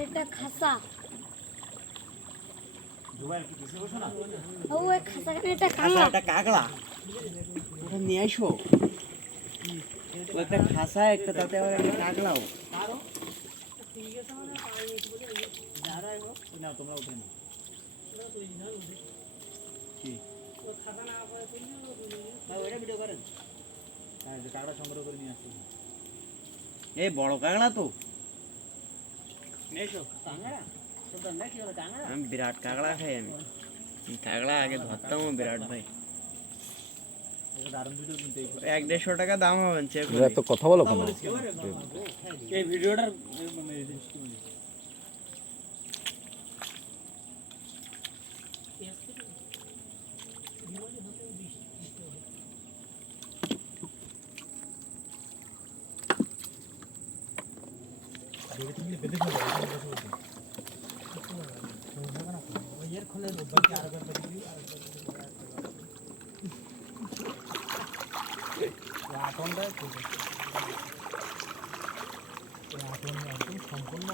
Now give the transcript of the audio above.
এটা খাসা দুবার কি কিছু বসো না ও ওই খাসা এটা কাঁকড়া এটা কাকড়া ওটা নিয়ে আইসো একটা খাসা একটা তাতে আবার একটা কাকড়াও ঠিক আছে মানে পাই বলে যারাই হোক না তোমরা উঠে না কি ও খাসা না পায় কইলে না ওইটা ভিডিও করেন হ্যাঁ যে কাকড়া সংগ্রহ করে নিয়ে আসছি এই বড় কাকড়া তো নেছো কাঁকড়া তো নাকি ওটা কাঁকড়া আমি বিরাট কাকড়া খাই আমি কাকড়া আগে ধরতাম বিরাট ভাই $150 টাকা দাম হবে চেক এরা তো কথা বলো কেন এই ভিডিওটার সম্পূর্ণ